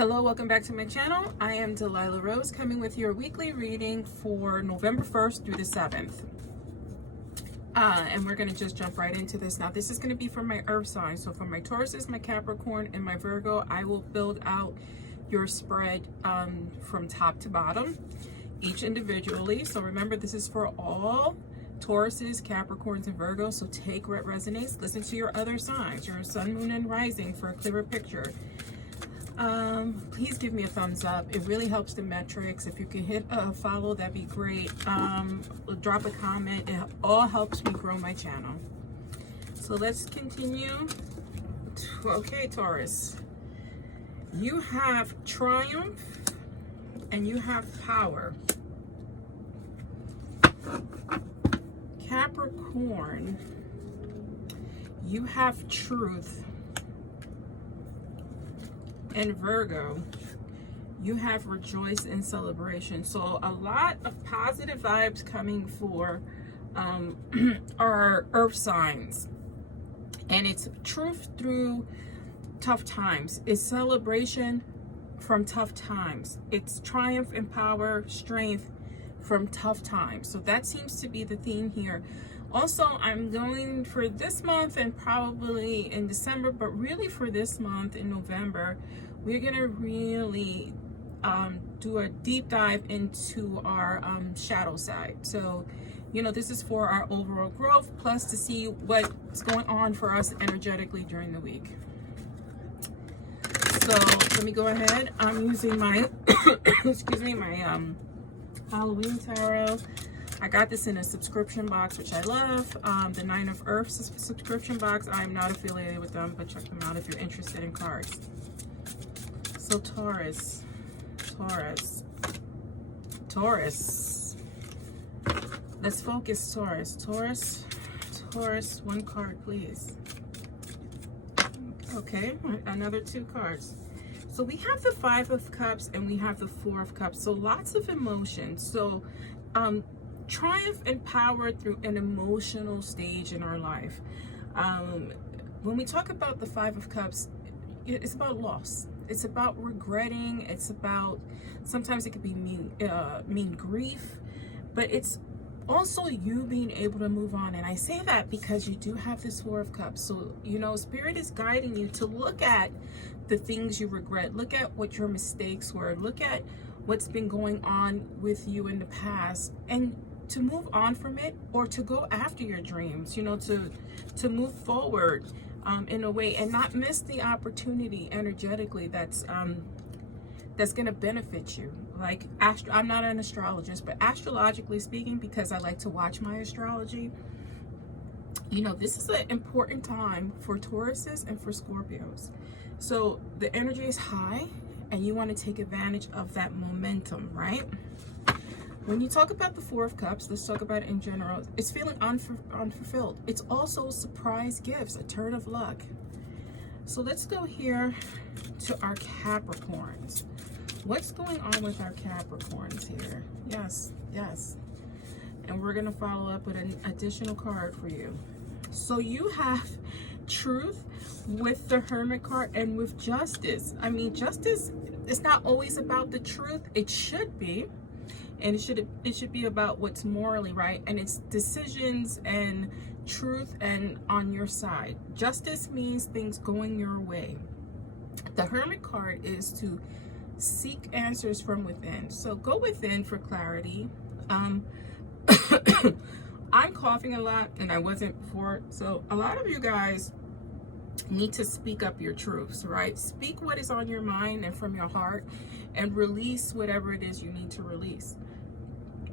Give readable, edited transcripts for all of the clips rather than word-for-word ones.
Hello, welcome back to my channel. I am Delilah Rose, coming with your weekly reading for November 1st through the 7th. And we're going to just jump right into this. Now, this is going to be for my earth signs. So for my Tauruses, my Capricorn, and my Virgo, I will build out your spread from top to bottom, each individually. So remember, this is for all Tauruses, Capricorns, and Virgos. So take what resonates. Listen to your other signs, your sun, moon, and rising for a clearer picture. Please give me a thumbs up. It really helps the metrics. If you can hit a follow, that'd be great. Drop a comment. It all helps me grow my channel. So let's continue. Okay, Taurus, you have triumph and you have power. Capricorn, you have truth. And Virgo, you have rejoice and celebration. So a lot of positive vibes coming for our earth signs. And it's truth through tough times. It's celebration from tough times. It's triumph and power, strength from tough times. So that seems to be the theme here. Also, I'm going for this month and probably in December, but really for this month in November, we're going to really do a deep dive into our shadow side. So, you know, this is for our overall growth, plus to see what's going on for us energetically during the week. So let me go ahead. I'm using my, excuse me, my Halloween tarot. I got this in a subscription box, which I love. The Nine of Earths subscription box. I am not affiliated with them, but check them out if you're interested in cards. So Taurus. Let's focus, Taurus, one card, please. Okay, another two cards. So we have the Five of Cups and we have the Four of Cups. So lots of emotion. So, triumph and power through an emotional stage in our life. When we talk about the Five of Cups, it's about loss. It's about regretting. It's about, sometimes it could be mean grief, but it's also you being able to move on. And I say that because you do have this Four of Cups. So, you know, Spirit is guiding you to look at the things you regret. Look at what your mistakes were. Look at what's been going on with you in the past, and to move on from it, or to go after your dreams, you know, to move forward in a way and not miss the opportunity energetically that's going to benefit you. Like, I'm not an astrologist, but astrologically speaking, because I like to watch my astrology, you know, this is an important time for Tauruses and for Scorpios. So the energy is high and you want to take advantage of that momentum, right? When you talk about the Four of Cups, let's talk about it in general. It's feeling unfulfilled. It's also surprise gifts, a turn of luck. So let's go here to our Capricorns. What's going on with our Capricorns here? Yes. And we're going to follow up with an additional card for you. So you have truth with the Hermit card and with justice. I mean, justice is not always about the truth. It should be. And it should be about what's morally right, and it's decisions and truth and on your side. Justice means things going your way. The Hermit card is to seek answers from within. So go within for clarity. I'm coughing a lot, and I wasn't before. So a lot of you guys need to speak up your truths, right? Speak what is on your mind and from your heart, and release whatever it is you need to release.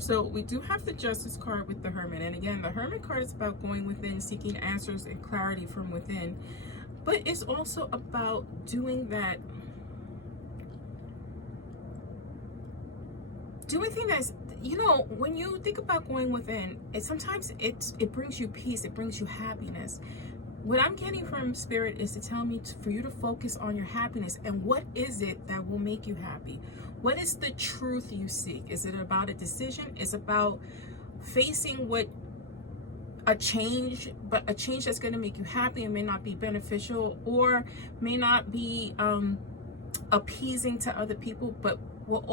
So we do have the Justice card with the Hermit. And again, the Hermit card is about going within, seeking answers and clarity from within. But it's also about doing that, doing things that's, you know, when you think about going within, sometimes it brings you peace, it brings you happiness. What I'm getting from Spirit is to tell me for you to focus on your happiness, and what is it that will make you happy? What is the truth you seek? Is it about a decision? Is it about facing a change, but a change that's going to make you happy and may not be beneficial, or may not be appeasing to other people, but will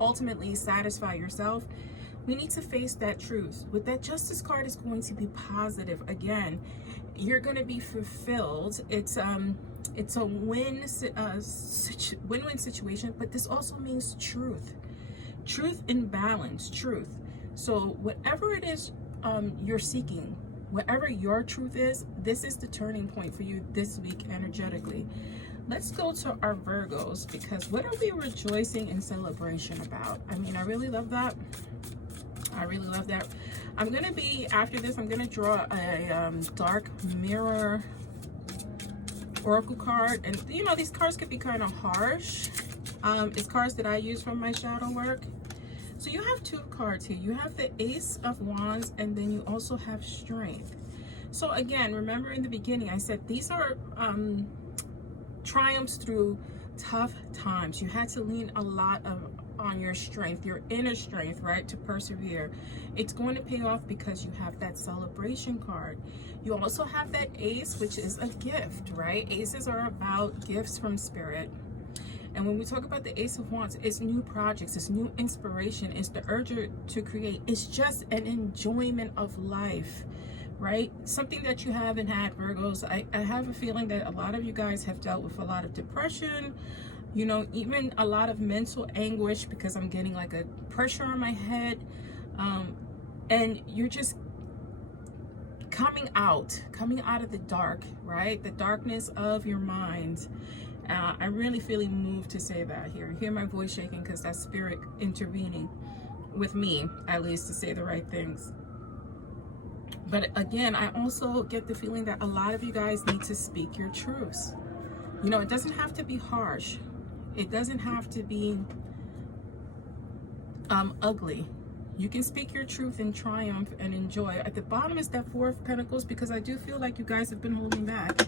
ultimately satisfy yourself. We need to face that truth. With that Justice card, is going to be positive. Again, you're going to be fulfilled. It's a win-win situation, but this also means truth in balance, truth. So whatever it is you're seeking, whatever your truth is, this is the turning point for you this week energetically. Let's go to our Virgos, because what are we rejoicing in celebration about? I mean, I really love that. I really love that. I'm going to be, after this, I'm going to draw a dark mirror oracle card. And, you know, these cards could be kind of harsh. It's cards that I use from my shadow work. So you have two cards here. You have the Ace of Wands, and then you also have Strength. So again, remember in the beginning, I said these are triumphs through tough times. You had to lean a lot on your strength, your inner strength, right, to persevere. It's going to pay off because you have that celebration card. You also have that Ace, which is a gift, right? Aces are about gifts from spirit. And when we talk about the Ace of Wands, it's new projects, it's new inspiration, it's the urge to create. It's just an enjoyment of life, right? Something that you haven't had, Virgos. I have a feeling that a lot of you guys have dealt with a lot of depression, you know, even a lot of mental anguish, because I'm getting like a pressure on my head. And you're just coming out of the dark, right? The darkness of your mind. I'm really feeling moved to say that here. Hear my voice shaking because that's spirit intervening with me, at least, to say the right things. But again, I also get the feeling that a lot of you guys need to speak your truths. You know, it doesn't have to be harsh. It doesn't have to be ugly. You can speak your truth in triumph and enjoy. At the bottom is that Four of Pentacles, because I do feel like you guys have been holding back.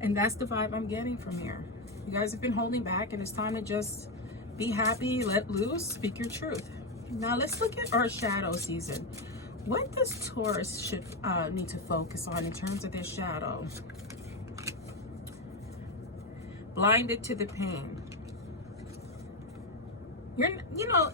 And that's the vibe I'm getting from here. You guys have been holding back, and it's time to just be happy, let loose, speak your truth. Now let's look at our shadow season. What does Taurus should need to focus on in terms of their shadow? Blinded to the pain. You know,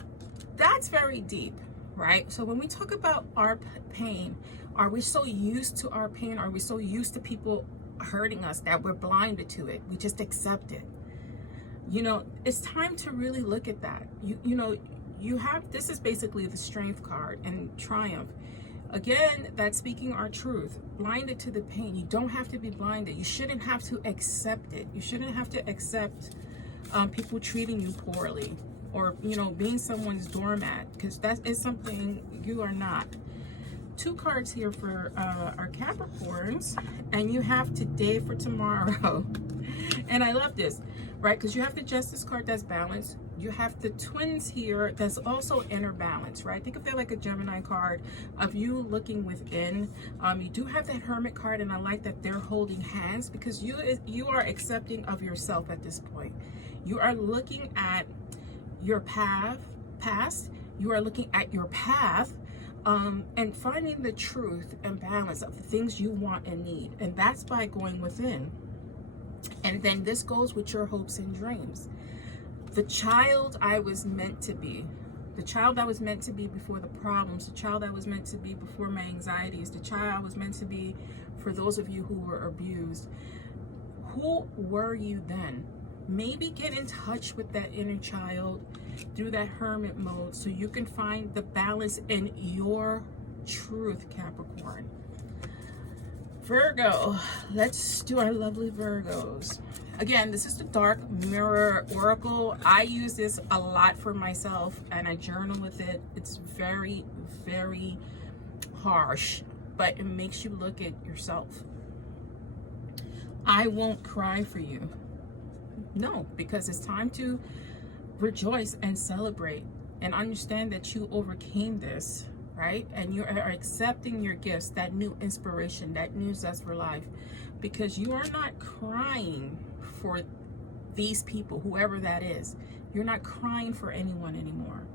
that's very deep, right? So when we talk about our pain, are we so used to our pain? Are we so used to people hurting us that we're blinded to it? We just accept it. You know, it's time to really look at that. You know, you have, this is basically the Strength card and Triumph. Again, that's speaking our truth. Blinded to the pain. You don't have to be blinded. You shouldn't have to accept it. You shouldn't have to accept people treating you poorly, or, you know, being someone's doormat, because that is something you are not. Two cards here for our Capricorns, and you have today for tomorrow. And I love this, right? Because you have the Justice card, that's balance. You have the Twins here, that's also inner balance, right? Think of that like a Gemini card of you looking within. You do have that Hermit card, and I like that they're holding hands, because you are accepting of yourself at this point. You are looking at your past. You are looking at your path. And finding the truth and balance of the things you want and need. And that's by going within. And then this goes with your hopes and dreams. The child I was meant to be. The child I was meant to be before the problems. The child I was meant to be before my anxieties. The child I was meant to be for those of you who were abused. Who were you then? Maybe get in touch with that inner child through that hermit mode, so you can find the balance in your truth, Capricorn. Virgo, let's do our lovely Virgos. Again, this is the dark mirror oracle. I use this a lot for myself, and I journal with it. It's very, very harsh, but it makes you look at yourself. I won't cry for you. No, because it's time to rejoice and celebrate and understand that you overcame this, right? And you are accepting your gifts, that new inspiration, that new zest for life, because you are not crying for these people, whoever that is. You're not crying for anyone anymore.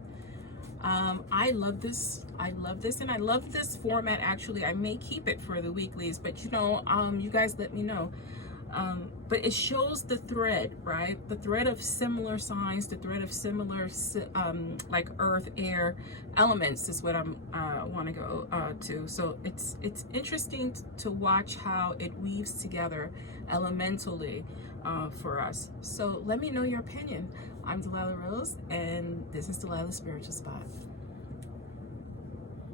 I love this. I love this, and I love this format. Actually, I may keep it for the weeklies, but you know, you guys let me know. But it shows the thread, right? The thread of similar signs, the thread of similar like earth, air elements is what I'm want to go to. So it's interesting to watch how it weaves together elementally for us. So let me know your opinion. I'm Delilah Rose, and this is Delilah's Spiritual Spot.